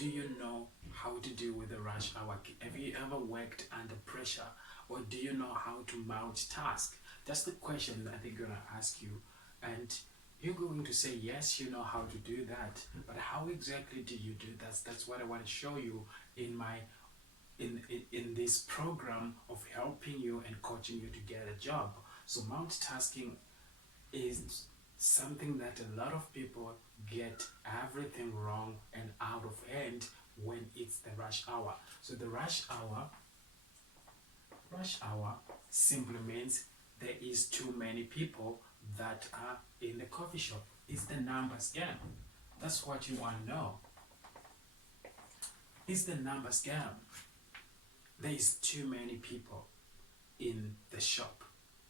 do you know how to deal with the rush hour? Have you ever worked under pressure, or do you know how to multitask? That's the question that they're gonna ask you, and you're going to say yes, you know how to do that. But how exactly do you do that? That's what I want to show you in my in this program of helping you and coaching you to get a job. So multitasking is something that a lot of people get everything wrong and out of hand when it's the rush hour. So the rush hour simply means there is too many people that are in the coffee shop. It's the numbers game. That's what you want to know. It's the numbers game. There is too many people in the shop.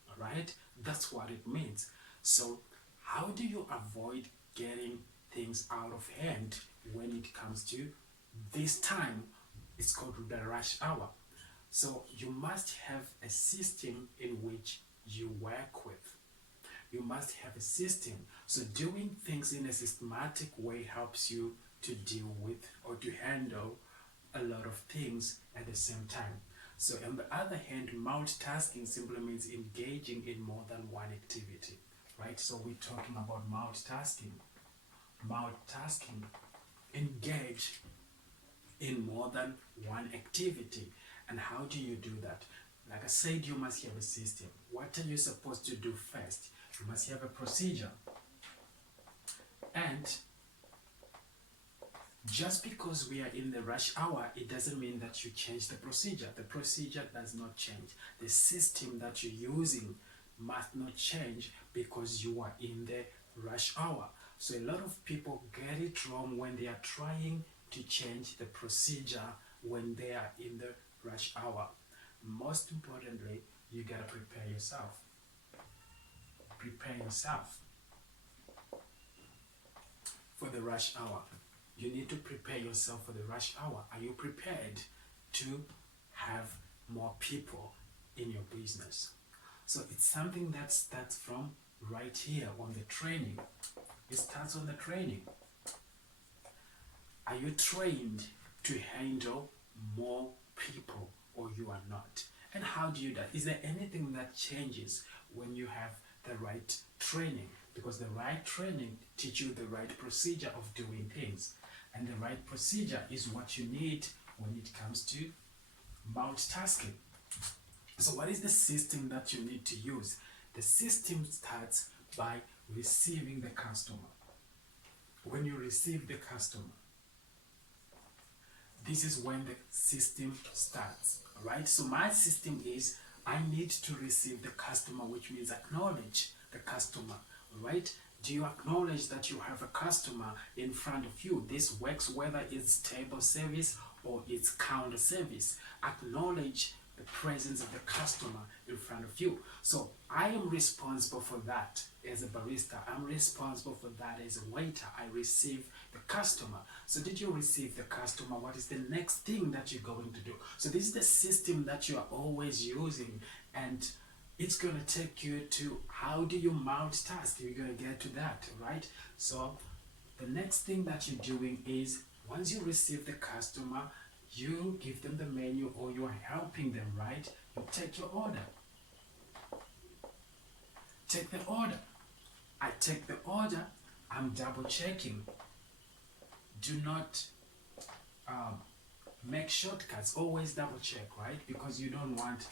All right? That's what it means. So how do you avoid getting things out of hand when it comes to this time? It's called the rush hour. So you must have a system in which you work with. You must have a system. So doing things in a systematic way helps you to deal with or to handle a lot of things at the same time. So on the other hand, multitasking simply means engaging in more than one activity, right? So we're talking about multitasking. Multitasking, engage in more than one activity. And how do you do that? Like I said, you must have a system. What are you supposed to do first? You must have a procedure. And just because we are in the rush hour, it doesn't mean that you change the procedure. The procedure does not change. The system that you're using must not change because you are in the rush hour. So a lot of people get it wrong when they are trying to change the procedure when they are in the rush hour. Most importantly, you gotta prepare yourself. Prepare yourself for the rush hour. You need to prepare yourself for the rush hour. Are you prepared to have more people in your business? So it's something that starts from right here on the training. It starts on the training. Are you trained to handle more people, or you are not? And how do you do that? Is there anything that changes when you have the right training? Because the right training teaches you the right procedure of doing things. And the right procedure is what you need when it comes to multitasking. So what is the system that you need to use? The system starts by receiving the customer. When you receive the customer, this is when the system starts, right? So my system is I need to receive the customer, which means acknowledge the customer, right? Do you acknowledge that you have a customer in front of you? This works whether it's table service or it's counter service. Acknowledge the presence of the customer in front of you. So I am responsible for that as a barista. I'm responsible for that as a waiter. I receive the customer. So did you receive the customer? What is the next thing that you're going to do? So this is the system that you are always using, and it's going to take you to how do you multitask. You're going to get to that, right? So the next thing that you're doing is once you receive the customer, you give them the menu, or you are helping them, right? You take your order. Take the order. I take the order. I'm double checking. Do not make shortcuts. Always double check, right? Because you don't want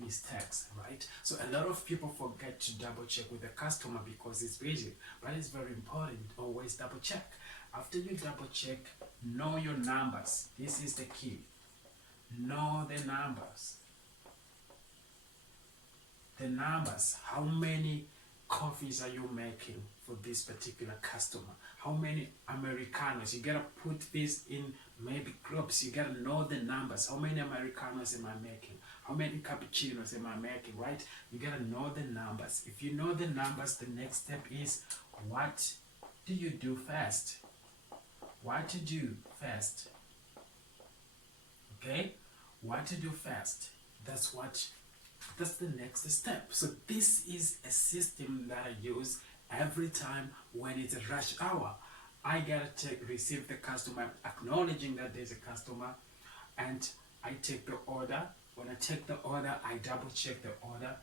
mistakes, right? So a lot of people forget to double check with the customer because it's busy, but it's very important. Always double check. After you double check, know your numbers. This is the key. Know the numbers. The numbers. How many coffees are you making for this particular customer? How many Americanos? You gotta put this in maybe groups. You gotta know the numbers. How many Americanos am I making? How many cappuccinos am I making, right? You gotta know the numbers. If you know the numbers, the next step is what do you do first? What to do first? Okay? What to do first? That's the next step. So this is a system that I use every time when it's a rush hour. I gotta receive the customer, acknowledging that there's a customer, and I take the order. When I take the order, I double check the order.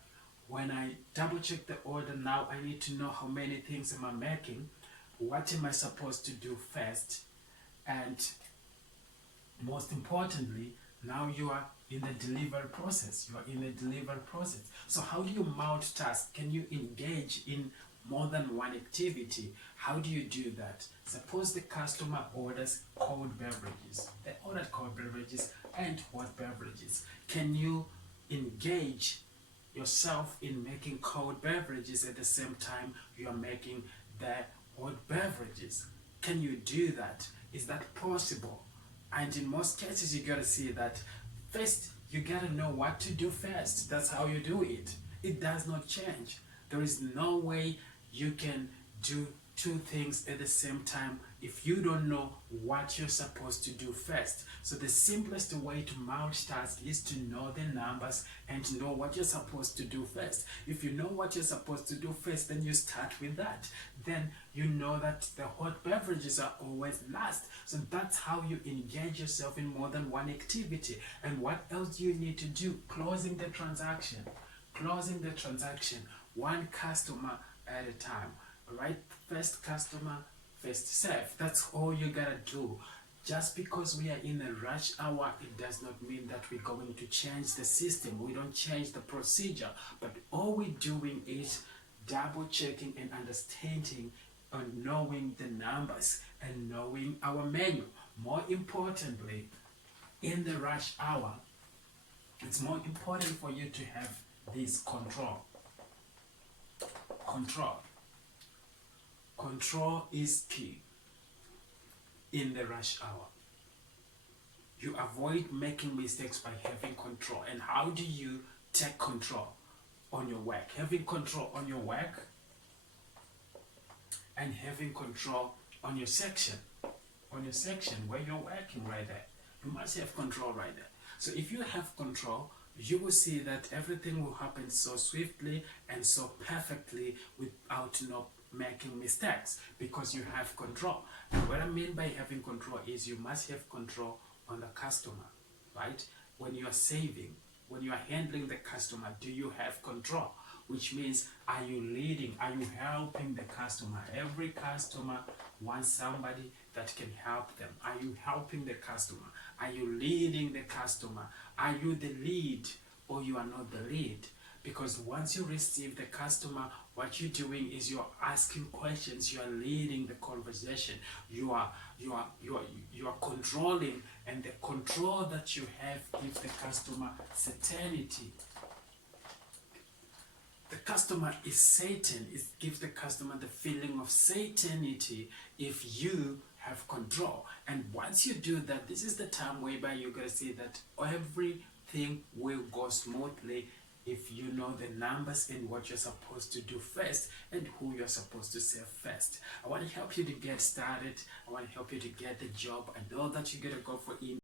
When I double check the order, now I need to know how many things am I making, what am I supposed to do first, and most importantly, now you are in the delivery process. You are in the delivery process. So how do you multitask? Can you engage in more than one activity? How do you do that? Suppose the customer orders cold beverages. They ordered cold beverages and hot beverages. Can you engage yourself in making cold beverages at the same time you are making the hot beverages? Can you do that? Is that possible? And in most cases, you gotta see that first, you gotta know what to do first. That's how you do it. It does not change. There is no way you can do two things at the same time if you don't know what you're supposed to do first. So the simplest way to multitask is to know the numbers and to know what you're supposed to do first. If you know what you're supposed to do first, then you start with that. Then you know that the hot beverages are always last. So that's how you engage yourself in more than one activity. And what else do you need to do? Closing the transaction. Closing the transaction. One customer at a time. Right? First customer, first serve. That's all you gotta do. Just because we are in a rush hour, it does not mean that we're going to change the system. We don't change the procedure. But all we're doing is double checking and understanding and knowing the numbers and knowing our menu. More importantly, in the rush hour, it's more important for you to have this control. Control is key in the rush hour. You avoid making mistakes by having control. And how do you take control on your work? Having control on your work and having control on your section. On your section where you're working right there. You must have control right there. So if you have control, you will see that everything will happen so swiftly and so perfectly without making mistakes because you have control. And what I mean by having control is you must have control on the customer, right? When you are saving, when you are handling the customer, do you have control? Which means, are you leading? Are you helping the customer? Every customer wants somebody that can help them. Are you helping the customer? Are you leading the customer? Are you the lead or you are not the lead? Because once you receive the customer, what you're doing is you're asking questions, you are leading the conversation, you are controlling, and the control that you have gives the customer certainty. The customer is Satan. It gives the customer the feeling of certainty if you have control. And once you do that, this is the time whereby you're going to see that everything will go smoothly if you know the numbers and what you're supposed to do first and who you're supposed to serve first. I want to help you to get started. I want to help you to get the job. I know that you're going to go for email.